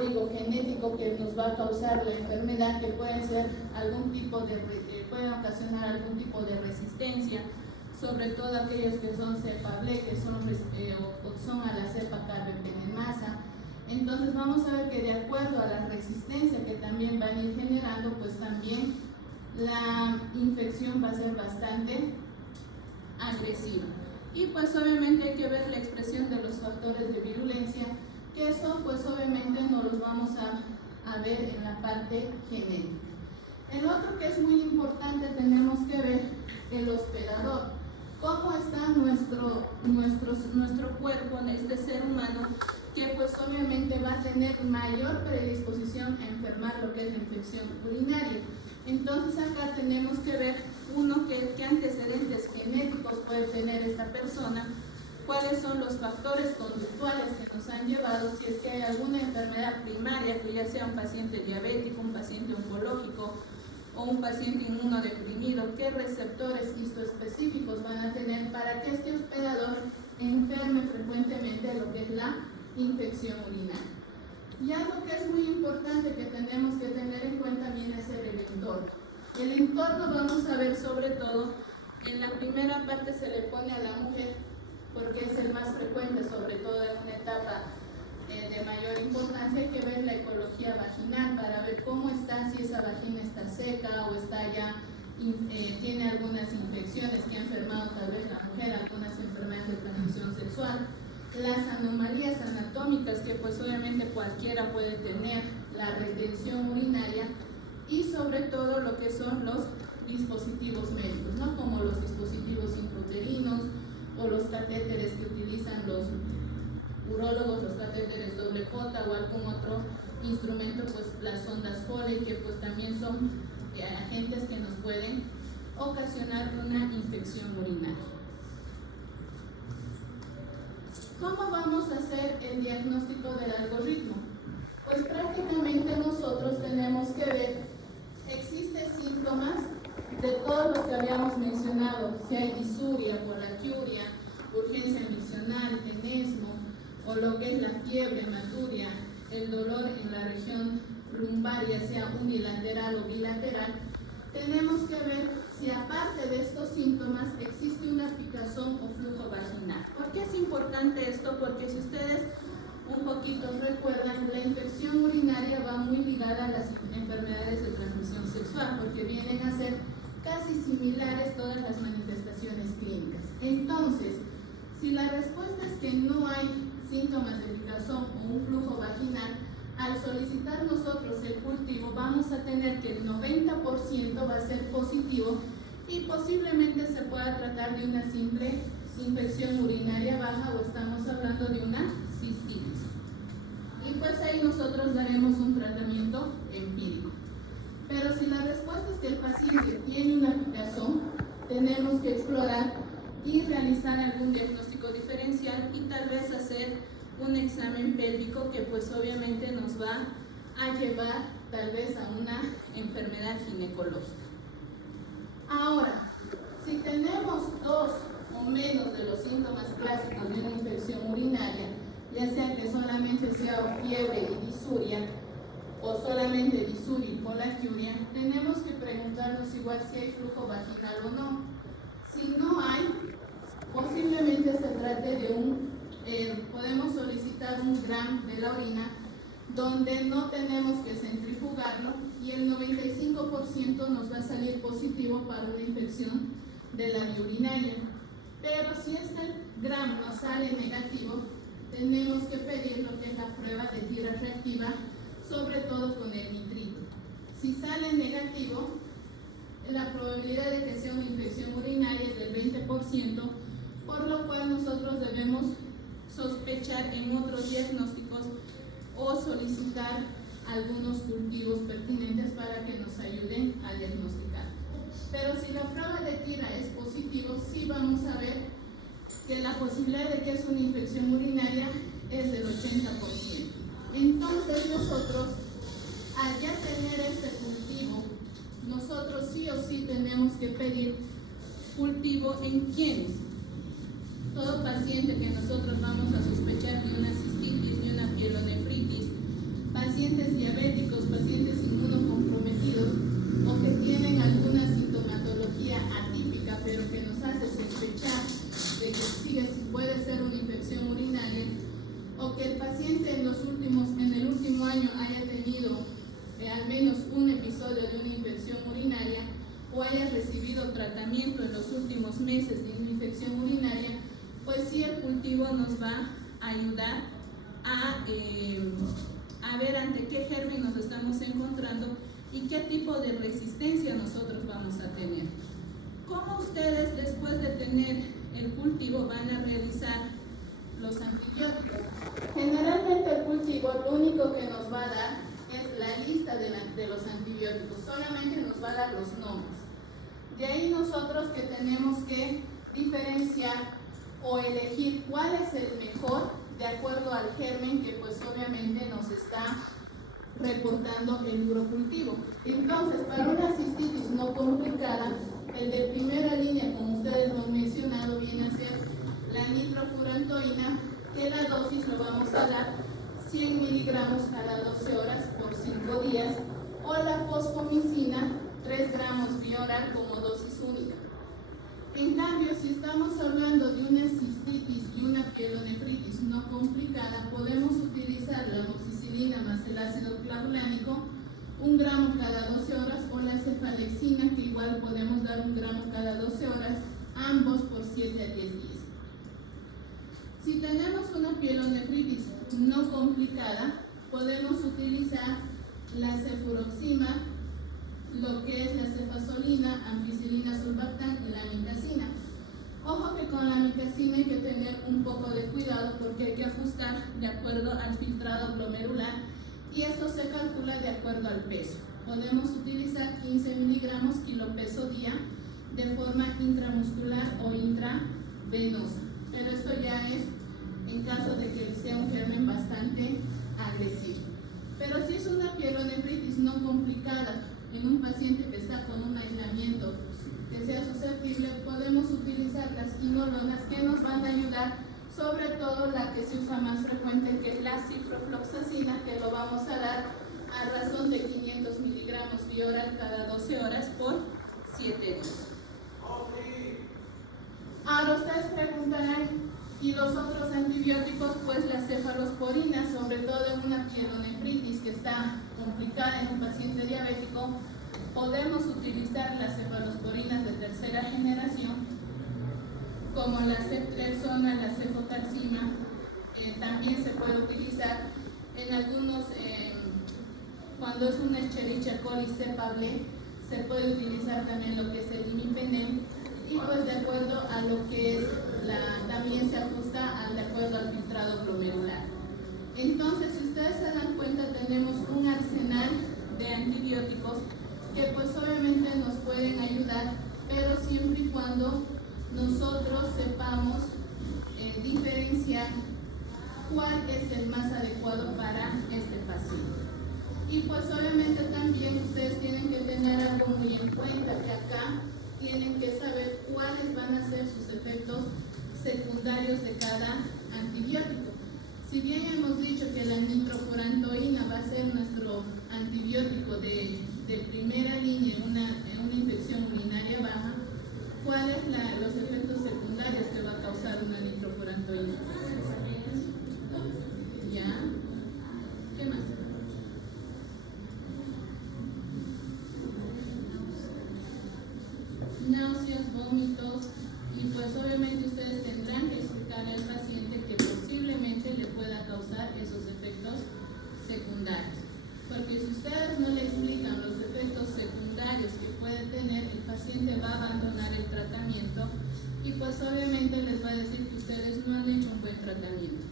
código genético que nos va a causar la enfermedad, que puede ser pueden ocasionar algún tipo de resistencia, sobre todo aquellos que son cepa B, que son a la cepa carbapenemasa. Entonces vamos a ver que de acuerdo a la resistencia que también van a ir generando, pues también la infección va a ser bastante agresiva. Y pues obviamente hay que ver la expresión de los factores de virulencia, que eso pues obviamente no los vamos a ver en la parte genética. El otro que es muy importante, tenemos que ver el hospedador. Cómo está nuestro cuerpo, este ser humano, que pues obviamente va a tener mayor predisposición a enfermar lo que es la infección urinaria. Entonces acá tenemos que ver qué antecedentes genéticos puede tener esta persona, cuáles son los factores conductuales que nos han llevado, si es que hay alguna enfermedad primaria, que ya sea un paciente diabético, un paciente oncológico o un paciente inmunodeprimido, qué receptores histoespecíficos van a tener para que este hospedador enferme frecuentemente lo que es la infección urinaria. Y algo que es muy importante que tenemos que tener en cuenta viene a ser el entorno. El entorno vamos a ver sobre todo, en la primera parte se le pone a la mujer porque es el más frecuente, sobre todo en una etapa de mayor importancia. Hay que ver la ecología vaginal para ver cómo está, si esa vagina está seca o está ya, tiene algunas infecciones que ha enfermado tal vez la mujer, algunas enfermedades de transmisión sexual. Las anomalías anatómicas que pues obviamente cualquiera puede tener, la retención urinaria y sobre todo lo que son los dispositivos médicos, ¿no? Como los dispositivos intrauterinos o los catéteres que utilizan los urólogos, los catéteres J o algún otro instrumento, pues las sondas Foley, que pues también son agentes que nos pueden ocasionar una infección urinaria. ¿Cómo vamos a hacer el diagnóstico del algoritmo? Pues prácticamente nosotros tenemos que ver, existen síntomas de todos los que habíamos mencionado, si hay disuria, polaquiuria, urgencia misional, tenesmo, o lo que es la fiebre, hematuria, el dolor en la región lumbar, ya sea unilateral o bilateral. Tenemos que ver si aparte de estos síntomas existe una picazón o flujo vaginal. ¿Por qué es importante esto? Porque si ustedes un poquito recuerdan, la infección urinaria va muy ligada a las enfermedades de transmisión sexual, porque vienen a ser casi similares todas las manifestaciones clínicas. Entonces, si la respuesta es que no hay síntomas de picazón o un flujo vaginal, al solicitar nosotros el cultivo vamos a tener que el 90% va a ser positivo y posiblemente se pueda tratar de una simple infección urinaria baja o estamos hablando de una cistitis. Y pues ahí nosotros daremos un tratamiento empírico. Pero si la respuesta es que el paciente tiene una picazón, tenemos que explorar y realizar algún diagnóstico diferencial y tal vez hacer un examen pélvico que pues obviamente nos va a llevar tal vez a una enfermedad ginecológica. Ahora, si tenemos 2 o menos de los síntomas clásicos de una infección urinaria, ya sea que solamente sea fiebre y disuria, o solamente disuria y polaquiuria, tenemos que preguntarnos igual si hay flujo vaginal o no. Si no hay, posiblemente se trate de podemos solicitar un GRAM de la orina, donde no tenemos que centrifugarlo y el 95% nos va a salir positivo para una infección de la vía urinaria. Pero si este GRAM nos sale negativo, tenemos que pedir lo que es la prueba de tira reactiva, sobre todo con el nitrito. Si sale negativo, la probabilidad de que sea una infección urinaria es del 20%, por lo cual nosotros debemos sospechar en otros diagnósticos o solicitar algunos cultivos pertinentes para que nos ayuden a diagnosticar. Pero si la prueba de tira es positivo, sí vamos a ver que la posibilidad de que es una infección urinaria es del 80%. Entonces nosotros, al ya tener este cultivo, nosotros sí o sí tenemos que pedir cultivo en quienes. Todo paciente que nosotros vamos a sospechar de una cistitis, de una pielonefritis, paciente recibido tratamiento en los últimos meses de una infección urinaria, pues sí, el cultivo nos va a ayudar a ver ante qué germen nos estamos encontrando y qué tipo de resistencia nosotros vamos a tener. ¿Cómo ustedes, después de tener el cultivo, van a realizar los antibióticos? Generalmente el cultivo lo único que nos va a dar es la lista de los antibióticos, solamente nos va a dar los nombres. De ahí nosotros que tenemos que diferenciar o elegir cuál es el mejor de acuerdo al germen que pues obviamente nos está reportando el urocultivo. Entonces, para una cistitis no complicada, el de primera línea, como ustedes lo han mencionado, viene a ser la nitrofurantoína, que la dosis lo vamos a dar 100 miligramos cada 12 horas por 5 días, o la fosfomicina, 3 gramos vía oral como dosis única. En cambio, si estamos hablando de una cistitis y una pielonefritis no complicada, podemos utilizar la amoxicilina más el ácido clavulánico, 1 gramo cada 12 horas, o la cefalexina, que igual podemos dar 1 gramo cada 12 horas, ambos por 7 a 10 días. Si tenemos una pielonefritis no complicada, podemos utilizar la cefuroxima, lo que es la cefazolina, ampicilina sulbactam y la amicacina. Ojo que con la amicacina hay que tener un poco de cuidado porque hay que ajustar de acuerdo al filtrado glomerular y esto se calcula de acuerdo al peso. Podemos utilizar 15 miligramos kilo peso día de forma intramuscular o intravenosa, pero esto ya es en caso de que sea un germen bastante agresivo. Pero si es una pielonefritis no complicada, en un paciente que está con un aislamiento que sea susceptible, podemos utilizar las quinolonas que nos van a ayudar, sobre todo la que se usa más frecuente, que es la ciprofloxacina, que lo vamos a dar a razón de 500 miligramos vía oral cada 12 horas por 7 días. Ahora ustedes preguntarán, ¿y los otros antibióticos? Pues la cefalosporina, sobre todo en una pielonefritis que está complicada en un paciente diabético, podemos utilizar las cefalosporinas de tercera generación, como la ceftriaxona, la cefotaxima, también se puede utilizar en algunos, cuando es una Escherichia coli cepable, se puede utilizar también lo que es el imipenem, y pues de acuerdo a lo que es también se ajusta de acuerdo al filtrado glomerular. Entonces, si ustedes se dan cuenta, tenemos un arsenal de antibióticos que pues obviamente nos pueden ayudar, pero siempre y cuando nosotros sepamos diferenciar cuál es el más adecuado para este paciente. Y pues obviamente también ustedes tienen que tener algo muy en cuenta, que acá tienen que saber cuáles van a ser sus efectos secundarios de cada antibiótico. Si bien hemos dicho que la nitrofurantoína va a ser nuestro antibiótico de primera línea en una infección urinaria baja, ¿cuáles son los efectos secundarios que va a causar una nitrofurantoína? ¿Ya? ¿Qué más? Náuseas, vómitos, y pues obviamente ustedes tendrán que explicarle al paciente que posiblemente le pueda causar esos efectos secundarios. Porque si ustedes no le explican los efectos secundarios que puede tener, el paciente va a abandonar el tratamiento y pues obviamente les va a decir que ustedes no han hecho un buen tratamiento,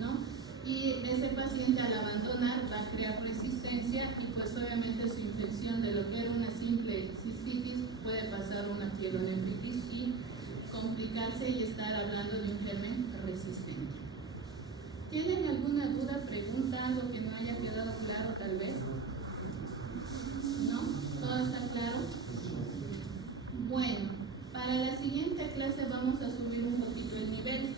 ¿no? Y ese paciente al abandonar va a crear resistencia y pues obviamente su infección de lo que era una simple cistitis puede pasar a una pielonefritis y complicarse y estar hablando de un germen resistente. ¿Tienen alguna duda, pregunta, algo que no haya quedado claro tal vez? ¿No? ¿Todo está claro? Bueno, para la siguiente clase vamos a subir un poquito el nivel.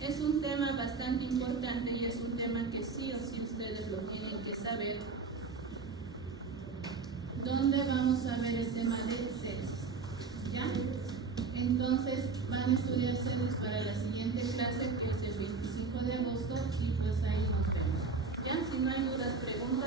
Es un tema bastante importante y es un tema que sí o sí ustedes lo tienen que saber. ¿Dónde vamos a ver el tema de sepsis? ¿Ya? Entonces van a estudiar sepsis para la siguiente clase, que es el 25 de agosto, y pues ahí nos vemos. ¿Ya? Si no hay dudas, preguntas.